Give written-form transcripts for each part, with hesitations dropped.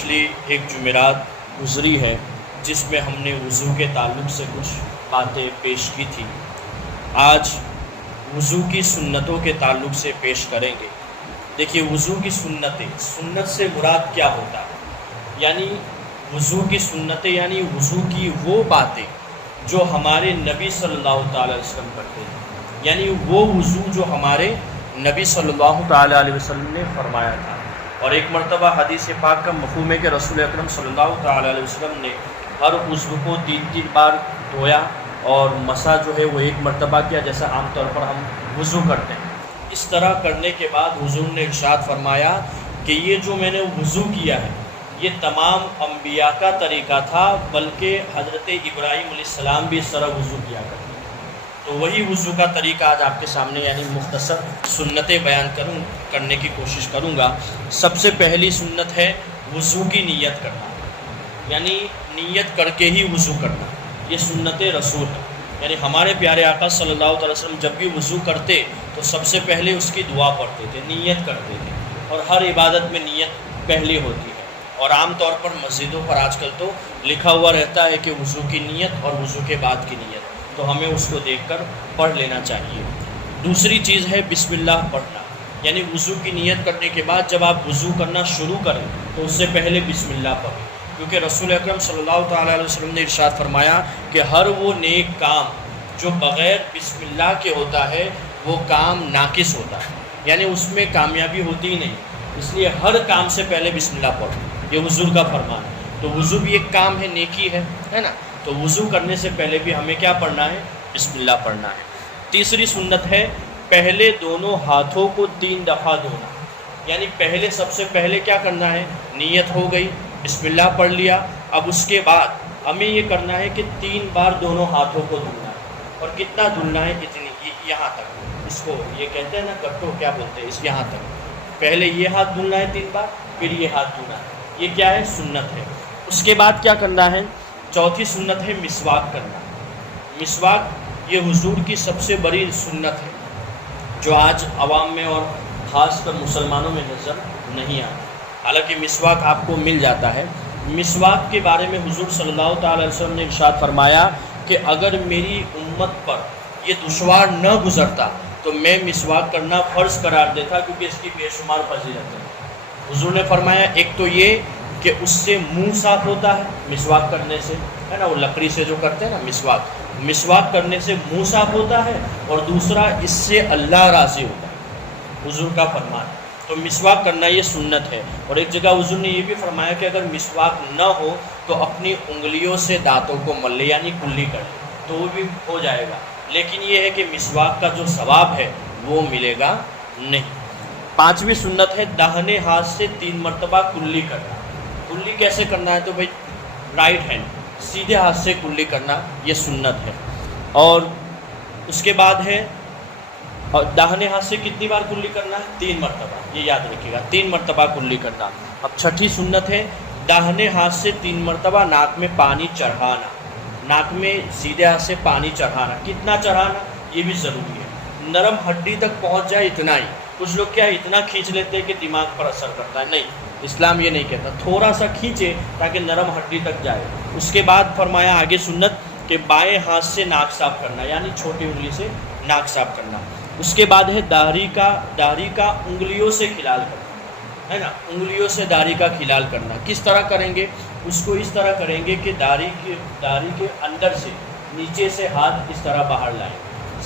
پچھلی ایک جمعرات گزری ہے جس میں ہم نے وضو کے تعلق سے کچھ باتیں پیش کی تھی۔ آج وضو کی سنتوں کے تعلق سے پیش کریں گے۔ دیکھیے، وضو کی سنتیں، سنت سے مراد کیا ہوتا ہے؟ یعنی وضو کی سنتیں یعنی وضو کی وہ باتیں جو ہمارے نبی صلی اللہ تعالیٰ علیہ وسلم کرتے ہیں، یعنی وہ وضو جو ہمارے نبی صلی اللہ تعالیٰ علیہ وسلم نے فرمایا تھا۔ اور ایک مرتبہ حدیث پاک کا مفہوم ہے کہ رسول اکرم صلی اللہ تعالیٰ علیہ وسلم نے ہر عضو کو 3 بار دھویا اور مسح جو ہے وہ ایک مرتبہ کیا، جیسا عام طور پر ہم وضو کرتے ہیں۔ اس طرح کرنے کے بعد حضور نے ارشاد فرمایا کہ یہ جو میں نے وضو کیا ہے یہ تمام انبیاء کا طریقہ تھا، بلکہ حضرت ابراہیم علیہ السلام بھی اس طرح وضو کیا کرتے ہیں۔ تو وہی وضو کا طریقہ آج آپ کے سامنے یعنی مختصر سنتیں بیان کرنے کی کوشش کروں گا۔ سب سے پہلی سنت ہے وضو کی نیت کرنا، یعنی نیت کر کے ہی وضو کرنا۔ یہ سنت رسول ہے، یعنی ہمارے پیارے آقا صلی اللہ علیہ وسلم جب بھی وضو کرتے تو سب سے پہلے اس کی دعا پڑھتے تھے، نیت کرتے تھے، اور ہر عبادت میں نیت پہلے ہوتی ہے۔ اور عام طور پر مسجدوں پر آج کل تو لکھا ہوا رہتا ہے کہ وضو کی نیت اور وضو کے بعد کی نیت، تو ہمیں اس کو دیکھ کر پڑھ لینا چاہیے۔ دوسری چیز ہے بسم اللہ پڑھنا، یعنی وضو کی نیت کرنے کے بعد جب آپ وضو کرنا شروع کریں تو اس سے پہلے بسم اللہ پڑھیں، کیونکہ رسول اکرم صلی اللہ تعالیٰ علیہ وسلم نے ارشاد فرمایا کہ ہر وہ نیک کام جو بغیر بسم اللہ کے ہوتا ہے وہ کام ناقص ہوتا ہے، یعنی اس میں کامیابی ہوتی ہی نہیں۔ اس لیے ہر کام سے پہلے بسم اللہ پڑھو، یہ حضور کا فرمان ہے۔ تو وضو بھی ایک کام ہے، نیکی ہے نا؟ تو وضو کرنے سے پہلے بھی ہمیں کیا پڑھنا ہے؟ بسم اللہ پڑھنا ہے۔ تیسری سنت ہے پہلے دونوں ہاتھوں کو 3 دفعہ دھونا، یعنی پہلے سب سے پہلے کیا کرنا ہے؟ نیت ہو گئی، بسم اللہ پڑھ لیا، اب اس کے بعد ہمیں یہ کرنا ہے کہ 3 بار دونوں ہاتھوں کو دھلنا ہے۔ اور کتنا دھلنا ہے؟ اتنی، یہاں تک، اس کو یہ کہتے ہیں نا گٹھو، کیا بولتے ہیں اس، یہاں تک۔ پہلے یہ ہاتھ دھلنا ہے 3 بار، پھر یہ ہاتھ دھلنا ہے۔ یہ کیا ہے؟ سنت ہے۔ اس کے بعد کیا کرنا ہے؟ چوتھی سنت ہے مسواک کرنا۔ مسواک یہ حضور کی سب سے بڑی سنت ہے جو آج عوام میں اور خاص کر مسلمانوں میں نظر نہیں آتی، حالانکہ مسواک آپ کو مل جاتا ہے۔ مسواک کے بارے میں حضور صلی اللہ تعالیٰ علیہ وسلم نے ارشاد فرمایا کہ اگر میری امت پر یہ دشوار نہ گزرتا تو میں مسواک کرنا فرض قرار دیتا، کیونکہ اس کی بے شمار فضیلت ہے۔ حضور نے فرمایا ایک تو یہ کہ اس سے منہ صاف ہوتا ہے، مسواک کرنے سے، ہے نا، وہ لکڑی سے جو کرتے ہیں نا مسواک کرنے سے منہ صاف ہوتا ہے، اور دوسرا اس سے اللہ راضی ہوتا ہے، حضور کا فرمان ہے۔ تو مسواک کرنا یہ سنت ہے۔ اور ایک جگہ حضور نے یہ بھی فرمایا کہ اگر مسواک نہ ہو تو اپنی انگلیوں سے دانتوں کو مل لے، یعنی کلی کر لے، تو وہ بھی ہو جائے گا، لیکن یہ ہے کہ مسواک کا جو ثواب ہے وہ ملے گا نہیں۔ پانچویں سنت ہے داہنے ہاتھ سے 3 مرتبہ کلی کرنا۔ کلی کیسے کرنا ہے؟ تو بھائی رائٹ ہینڈ، سیدھے ہاتھ سے کلی کرنا، یہ سنت ہے۔ اور اس کے بعد ہے داہنے ہاتھ سے کتنی بار کلی کرنا ہے؟ 3 مرتبہ، یہ یاد رکھیے گا، 3 مرتبہ کلی کرنا۔ اب چھٹی سنت ہے داہنے ہاتھ سے 3 مرتبہ ناک میں پانی چڑھانا، ناک میں سیدھے ہاتھ سے پانی چڑھانا۔ کتنا چڑھانا یہ بھی ضروری ہے، نرم ہڈی تک پہنچ جائے اتنا ہی۔ کچھ لوگ کیا اتنا کھینچ لیتے ہیں کہ دماغ پر اثر کرتا ہے، نہیں، اسلام یہ نہیں کہتا، تھوڑا سا کھینچے تاکہ نرم ہڈی تک جائے۔ اس کے بعد فرمایا آگے سنت کہ بائیں ہاتھ سے ناک صاف کرنا، یعنی چھوٹی انگلی سے ناک صاف کرنا۔ اس کے بعد ہے داڑھی کا انگلیوں سے کھلال کرنا، ہے نا، انگلیوں سے داڑھی کا کھلال کرنا۔ کس طرح کریں گے؟ اس کو اس طرح کریں گے کہ داڑھی کے اندر سے نیچے سے ہاتھ اس طرح باہر لائیں،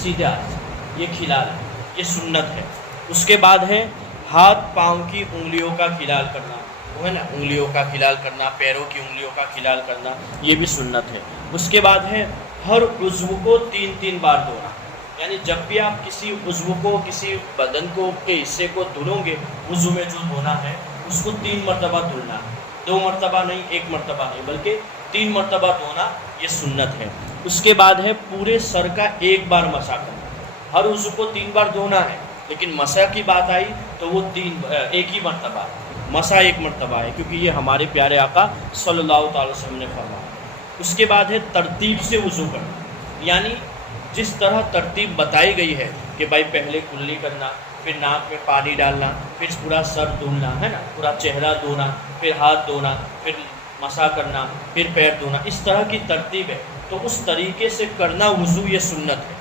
سیدھے ہاتھ سے، یہ کھلال ہے، یہ سنت ہے۔ اس کے بعد ہے ہاتھ پاؤں کی انگلیوں کا کھلال کرنا، وہ ہے نا، انگلیوں کا کھلال کرنا، پیروں کی انگلیوں کا کھلال کرنا، یہ بھی سنت ہے۔ اس کے بعد ہے ہر عضو کو 3 بار دھونا، یعنی جب بھی آپ کسی عضو کو، کسی بدن کو کے حصے کو دھلو گے، عضو میں جو دھونا ہے اس کو 3 مرتبہ دھلنا ہے، 2 مرتبہ نہیں، 1 مرتبہ نہیں، بلکہ 3 مرتبہ دھونا، یہ سنت ہے۔ اس کے بعد ہے پورے سر کا 1 بار مسح کرنا۔ ہر عضو کو 3 بار دھونا ہے، لیکن مسح کی بات آئی تو وہ 1 ہی مرتبہ، مسح 1 مرتبہ ہے، کیونکہ یہ ہمارے پیارے آقا صلی اللہ تعالی وسلم نے فرمایا۔ اس کے بعد ہے ترتیب سے وضو کرنا، یعنی جس طرح ترتیب بتائی گئی ہے کہ بھائی پہلے کلی کرنا، پھر ناک میں پانی ڈالنا، پھر پورا سر دھلنا ہے نا، پورا چہرہ دھونا، پھر ہاتھ دھونا، پھر مسح کرنا، پھر پیر دھونا، اس طرح کی ترتیب ہے۔ تو اس طریقے سے کرنا وضو یہ سنت ہے،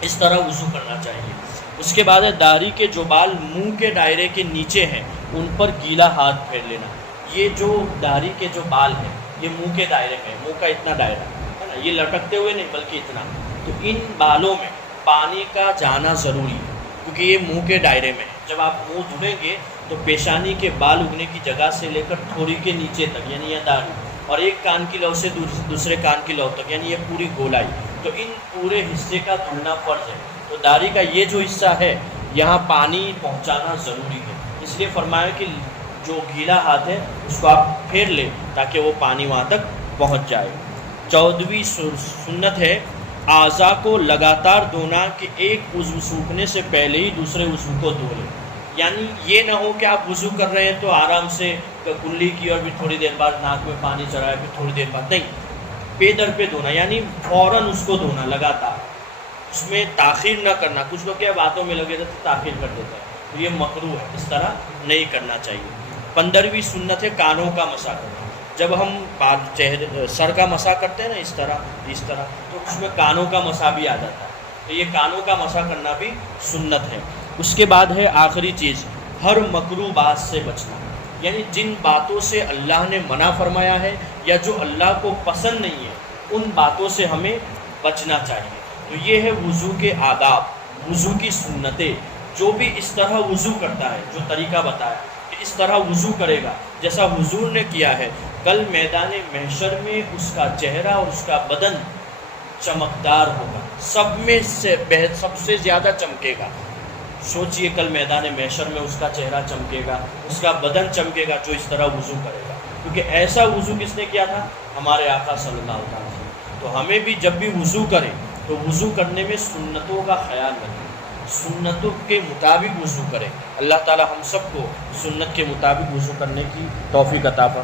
اس طرح وضو کرنا چاہیے۔ اس کے بعد ہے داڑھی کے جو بال منہ کے دائرے کے نیچے ہیں ان پر گیلا ہاتھ پھیر لینا۔ یہ جو داڑھی کے جو بال ہیں یہ منہ کے دائرے میں، منہ کا اتنا دائرہ ہے نا، یہ لٹکتے ہوئے نہیں بلکہ اتنا، تو ان بالوں میں پانی کا جانا ضروری ہے کیونکہ یہ منہ کے دائرے میں ہے۔ جب آپ منہ دھلیں گے تو پیشانی کے بال اگنے کی جگہ سے لے کر تھوڑی کے نیچے تک یعنی یہ داڑھی، اور ایک کان کی لو سے دوسرے کان کی لو تک یعنی یہ پوری گولائی، تو ان پورے حصے کا دھلنا فرض ہے۔ تو داڑھی کا یہ جو حصہ ہے یہاں پانی پہنچانا ضروری ہے، اس لیے فرمایا کہ جو گیلا ہاتھ ہے اس کو آپ پھیر لیں تاکہ وہ پانی وہاں تک پہنچ جائے۔ 14ویں سنت ہے اعضاء کو لگاتار دھونا کہ ایک عضو سوکھنے سے پہلے ہی دوسرے عضو کو دھو لیں، یعنی یہ نہ ہو کہ آپ وضو کر رہے ہیں تو آرام سے کلی کی اور پھر تھوڑی دیر بعد ناک میں پانی چڑھائے، پھر تھوڑی دیر بعد، نہیں، پے در پہ دھونا، یعنی فوراً اس کو دھونا لگاتار، اس میں تاخیر نہ کرنا۔ کچھ لوگ کیا باتوں میں لگے رہتے تاخیر کر دیتے ہیں، تو یہ مکروہ ہے، اس طرح نہیں کرنا چاہیے۔ 15ویں سنت ہے کانوں کا مسح کرنا۔ جب ہم سر کا مسح کرتے ہیں نا اس طرح تو اس میں کانوں کا مسح بھی آ جاتا ہے، تو یہ کانوں کا مسح کرنا بھی سنت ہے۔ اس کے بعد ہے آخری چیز، ہر مکروہ بات سے بچنا، یعنی جن باتوں سے اللہ نے منع فرمایا ہے یا جو اللہ کو پسند نہیں ہے ان باتوں سے ہمیں بچنا چاہیے۔ تو یہ ہے وضو کے آداب، وضو کی سنتیں۔ جو بھی اس طرح وضو کرتا ہے، جو طریقہ بتایا کہ اس طرح وضو کرے گا جیسا حضور نے کیا ہے، کل میدان محشر میں اس کا چہرہ اور اس کا بدن چمکدار ہوگا، سب سے زیادہ چمکے گا۔ سوچئے کل میدان محشر میں اس کا چہرہ چمکے گا، اس کا بدن چمکے گا جو اس طرح وضو کرے گا، کیونکہ ایسا وضو کس نے کیا تھا؟ ہمارے آقا صلی اللہ علیہ وسلم۔ تو ہمیں بھی جب بھی وضو کریں تو وضو کرنے میں سنتوں کا خیال رکھیں، سنتوں کے مطابق وضو کریں۔ اللہ تعالی ہم سب کو سنت کے مطابق وضو کرنے کی توفیق عطا فرمائے۔